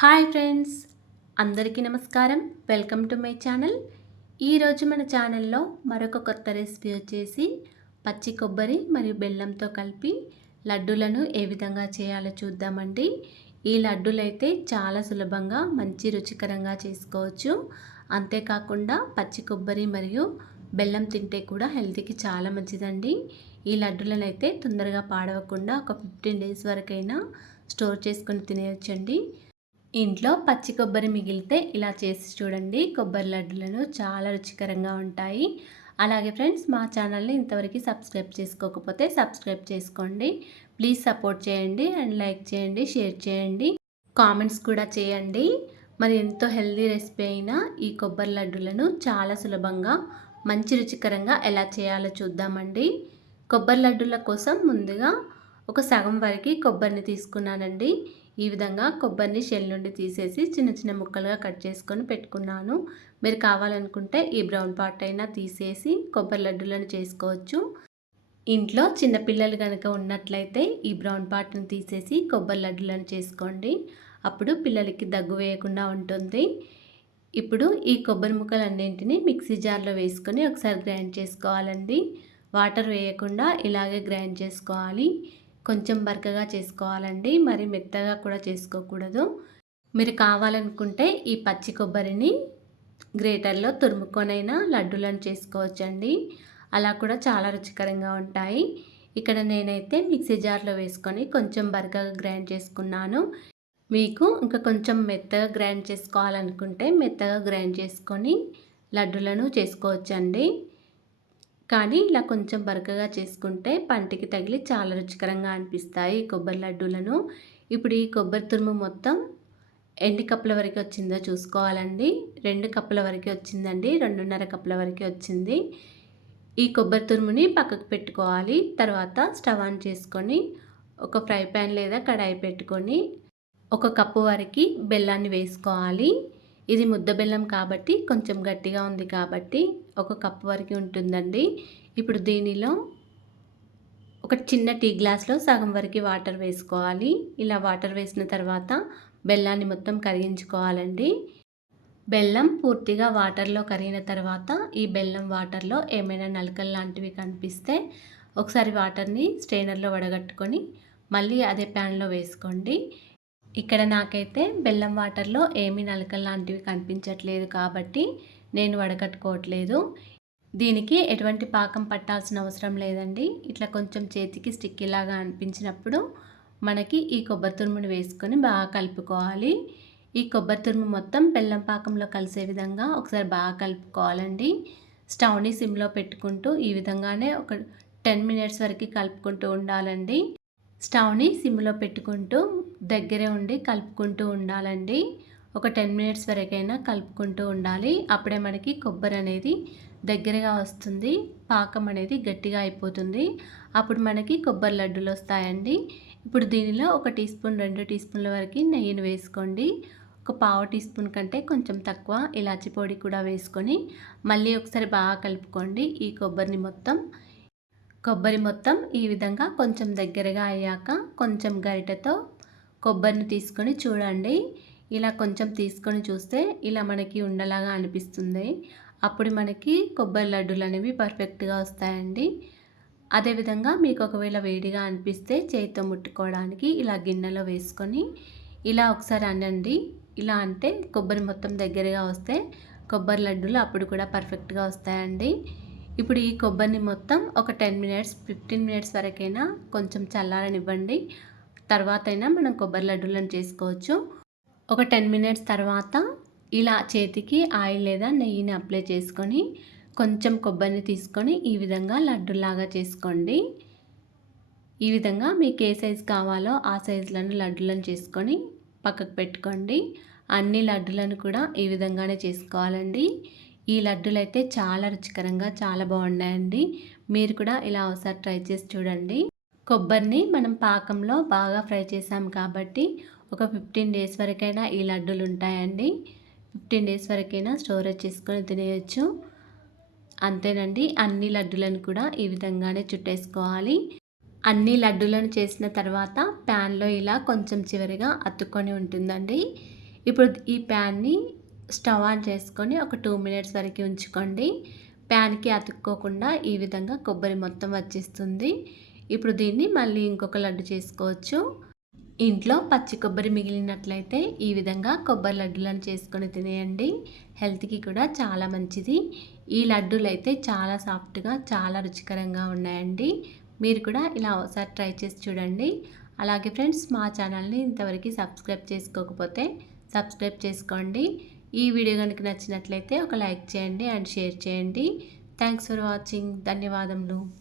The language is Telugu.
హాయ్ ఫ్రెండ్స్ అందరికీ నమస్కారం. Welcome to my channel. ఈరోజు మన ఛానల్లో మరొక కొత్త రెసిపీ వచ్చేసి పచ్చి కొబ్బరి మరియు బెల్లంతో కలిపి లడ్డూలను ఏ విధంగా చేయాలో చూద్దామండి. ఈ లడ్డూలు అయితే చాలా సులభంగా మంచి రుచికరంగా చేసుకోవచ్చు. అంతేకాకుండా పచ్చి కొబ్బరి మరియు బెల్లం తింటే కూడా హెల్త్కి చాలా మంచిదండి. ఈ లడ్డూలను అయితే తొందరగా పాడవకుండా ఒక ఫిఫ్టీన్ డేస్ వరకైనా స్టోర్ చేసుకొని తినేయచ్చండి. ఇంట్లో పచ్చి కొబ్బరి మిగిలితే ఇలా చేసి చూడండి. కొబ్బరి లడ్డులను చాలా రుచికరంగా ఉంటాయి. అలాగే ఫ్రెండ్స్ మా ఛానల్ని ఇంతవరకు సబ్స్క్రైబ్ చేసుకోకపోతే సబ్స్క్రైబ్ చేసుకోండి. ప్లీజ్ సపోర్ట్ చేయండి అండ్ లైక్ చేయండి షేర్ చేయండి. కామెంట్స్ కూడా చేయండి. మరి ఎంతో హెల్దీ రెసిపీ అయిన ఈ కొబ్బరి లడ్డులను చాలా సులభంగా మంచి రుచికరంగా ఎలా చేయాలో చూద్దామండి. కొబ్బరి లడ్డుల కోసం ముందుగా ఒక సగం వరకు కొబ్బరిని తీసుకున్నానండి. ఈ విధంగా కొబ్బరిని షెల్ నుండి తీసేసి చిన్న చిన్న ముక్కలుగా కట్ చేసుకొని పెట్టుకున్నాను. మీరు కావాలనుకుంటే ఈ బ్రౌన్ పార్ట్ అయినా తీసేసి కొబ్బరి లడ్డులను చేసుకోవచ్చు. ఇంట్లో చిన్నపిల్లలు కనుక ఉన్నట్లయితే ఈ బ్రౌన్ పార్ట్ని తీసేసి కొబ్బరి లడ్డులను చేసుకోండి. అప్పుడు పిల్లలకి దగ్గు వేయకుండా ఉంటుంది. ఇప్పుడు ఈ కొబ్బరి ముక్కలన్నింటినీ మిక్సీ జార్లో వేసుకొని ఒకసారి గ్రైండ్ చేసుకోవాలండి. వాటర్ వేయకుండా ఇలాగే గ్రైండ్ చేసుకోవాలి. కొంచెం బరకగా చేసుకోవాలండి. మరి మెత్తగా కూడా చేసుకోకూడదు. మీరు కావాలనుకుంటే ఈ పచ్చి కొబ్బరిని గ్రేటర్లో తురుముకొనైనా లడ్డూలను చేసుకోవచ్చండి. అలా కూడా చాలా రుచికరంగా ఉంటాయి. ఇక్కడ నేనైతే మిక్సీ జార్లో వేసుకొని కొంచెం బరకగా గ్రైండ్ చేసుకున్నాను. మీకు ఇంకా కొంచెం మెత్తగా గ్రైండ్ చేసుకోవాలనుకుంటే మెత్తగా గ్రైండ్ చేసుకొని లడ్డులను చేసుకోవచ్చండి. కానీ ఇలా కొంచెం బరకగా చేసుకుంటే పంటికి తగిలి చాలా రుచికరంగా అనిపిస్తాయి కొబ్బరి లడ్డూలను. ఇప్పుడు ఈ కొబ్బరి తురుము మొత్తం ఎన్ని కప్పుల వరకు వచ్చిందో చూసుకోవాలండి. రెండు కప్పుల వరకు వచ్చిందండి రెండున్నర కప్పుల వరకు వచ్చింది. ఈ కొబ్బరి తురుముని పక్కకు పెట్టుకోవాలి. తర్వాత స్టవ్ ఆన్ చేసుకొని ఒక ఫ్రై ప్యాన్ లేదా కడాయి పెట్టుకొని ఒక కప్పు వరకు బెల్లాన్ని వేసుకోవాలి. ఇది ముద్ద బెల్లం కాబట్టి కొంచెం గట్టిగా ఉంది కాబట్టి ఒక కప్పు వరకు ఉంటుందండి. ఇప్పుడు దీనిలో ఒక చిన్న టీ గ్లాస్లో సగం వరకు వాటర్ వేసుకోవాలి. ఇలా వాటర్ వేసిన తర్వాత బెల్లాన్ని మొత్తం కరిగించుకోవాలండి. బెల్లం పూర్తిగా వాటర్లో కరిగిన తర్వాత ఈ బెల్లం వాటర్లో ఏమైనా నలకలు లాంటివి కనిపిస్తే ఒకసారి వాటర్ని స్ట్రైనర్లో వడగట్టుకొని మళ్ళీ అదే ప్యాన్లో వేసుకోండి. ఇక్కడ నాకైతే బెల్లం వాటర్లో ఏమీ నలకలు లాంటివి కనిపించట్లేదు కాబట్టి నేను వడకట్టుకోవట్లేదు. దీనికి ఎటువంటి పాకం పట్టాల్సిన అవసరం లేదండి. ఇట్లా కొంచెం చేతికి స్టిక్ ఇలాగా అనిపించినప్పుడు మనకి ఈ కొబ్బరి తురుముని వేసుకొని బాగా కలుపుకోవాలి. ఈ కొబ్బరి తురుము మొత్తం బెల్లం పాకంలో కలిసే విధంగా ఒకసారి బాగా కలుపుకోవాలండి. స్టవ్ని సిమ్లో పెట్టుకుంటూ ఈ విధంగానే ఒక టెన్ మినిట్స్ వరకు కలుపుకుంటూ ఉండాలండి. స్టవ్ని సిమ్లో పెట్టుకుంటూ దగ్గరే ఉండి కలుపుకుంటూ ఉండాలండి. ఒక టెన్ మినిట్స్ వరకైనా కలుపుకుంటూ ఉండాలి. అప్పుడే మనకి కొబ్బరి అనేది దగ్గరగా వస్తుంది. పాకం అనేది గట్టిగా అయిపోతుంది. అప్పుడు మనకి కొబ్బరి లడ్డూలు వస్తాయండి. ఇప్పుడు దీనిలో ఒక టీ స్పూన్ రెండు టీ స్పూన్ల వరకు నెయ్యిని వేసుకోండి. ఒక పావు టీ స్పూన్ కంటే కొంచెం తక్కువ ఇలాచి పొడి కూడా వేసుకొని మళ్ళీ ఒకసారి బాగా కలుపుకోండి. ఈ కొబ్బరిని మొత్తం కొబ్బరి మొత్తం ఈ విధంగా కొంచెం దగ్గరగా అయ్యాక కొంచెం గరిటెతో కొబ్బరిని తీసుకొని చూడండి. ఇలా కొంచెం తీసుకొని చూస్తే ఇలా మనకి ఉండలాగా అనిపిస్తుంది. అప్పుడు మనకి కొబ్బరి లడ్డూలు అనేవి పర్ఫెక్ట్గా వస్తాయండి. అదేవిధంగా మీకు ఒకవేళ వేడిగా అనిపిస్తే చేతితో ముట్టుకోవడానికి ఇలా గిన్నెలో వేసుకొని ఇలా ఒకసారి అనండి. ఇలా అంటే కొబ్బరి మొత్తం దగ్గరగా వస్తే కొబ్బరి లడ్డూలు అప్పుడు కూడా పర్ఫెక్ట్గా వస్తాయండి. ఇప్పుడు ఈ కొబ్బరిని మొత్తం ఒక టెన్ మినిట్స్ ఫిఫ్టీన్ మినిట్స్ వరకైనా కొంచెం చల్లారనివ్వండి. తర్వాత అయినా మనం కొబ్బరి లడ్డూలను చేసుకోవచ్చు. ఒక టెన్ మినిట్స్ తర్వాత ఇలా చేతికి ఆయిల్ లేదా నెయ్యిని అప్లై చేసుకొని కొంచెం కొబ్బరిని తీసుకొని ఈ విధంగా లడ్డులాగా చేసుకోండి. ఈ విధంగా మీకు ఏ సైజు కావాలో ఆ సైజులను లడ్డులను చేసుకొని పక్కకు పెట్టుకోండి. అన్ని లడ్డులను కూడా ఈ విధంగానే చేసుకోవాలండి. ఈ లడ్డూలు అయితే చాలా రుచికరంగా చాలా బాగున్నాయండి. మీరు కూడా ఇలా ఒకసారి ట్రై చేసి చూడండి. కొబ్బరిని మనం పాకంలో బాగా ఫ్రై చేసాం కాబట్టి ఒక ఫిఫ్టీన్ డేస్ వరకైనా ఈ లడ్డూలు ఉంటాయండి. ఫిఫ్టీన్ డేస్ వరకైనా స్టోరేజ్ చేసుకొని తినేయచ్చు. అంతేనండి అన్ని లడ్డులను కూడా ఈ విధంగానే చుట్టేసుకోవాలి. అన్ని లడ్డులను చేసిన తర్వాత ప్యాన్లో ఇలా కొంచెం చివరిగా అతుక్కొని ఉంటుందండి. ఇప్పుడు ఈ ప్యాన్ని స్టవ్ ఆన్ చేసుకొని ఒక టూ మినిట్స్ వరకు ఉంచుకోండి. ప్యాన్కి అతుక్కోకుండా ఈ విధంగా కొబ్బరి మొత్తం వచ్చేస్తుంది. ఇప్పుడు దీన్ని మళ్ళీ ఇంకొక లడ్డు చేసుకోవచ్చు. ఇంట్లో పచ్చి కొబ్బరి మిగిలినట్లయితే ఈ విధంగా కొబ్బరి లడ్డులను చేసుకొని తినేయండి. హెల్త్కి కూడా చాలా మంచిది. ఈ లడ్డూలు అయితే చాలా సాఫ్ట్గా చాలా రుచికరంగా ఉన్నాయండి. మీరు కూడా ఇలా ఒకసారి ట్రై చేసి చూడండి. అలాగే ఫ్రెండ్స్ మా ఛానల్ని ఇంతవరకు సబ్స్క్రైబ్ చేసుకోకపోతే సబ్స్క్రైబ్ చేసుకోండి. ఈ వీడియో కనుక నచ్చినట్లయితే ఒక లైక్ చేయండి అండ్ షేర్ చేయండి. థ్యాంక్స్ ఫర్ వాచింగ్ ధన్యవాదములు.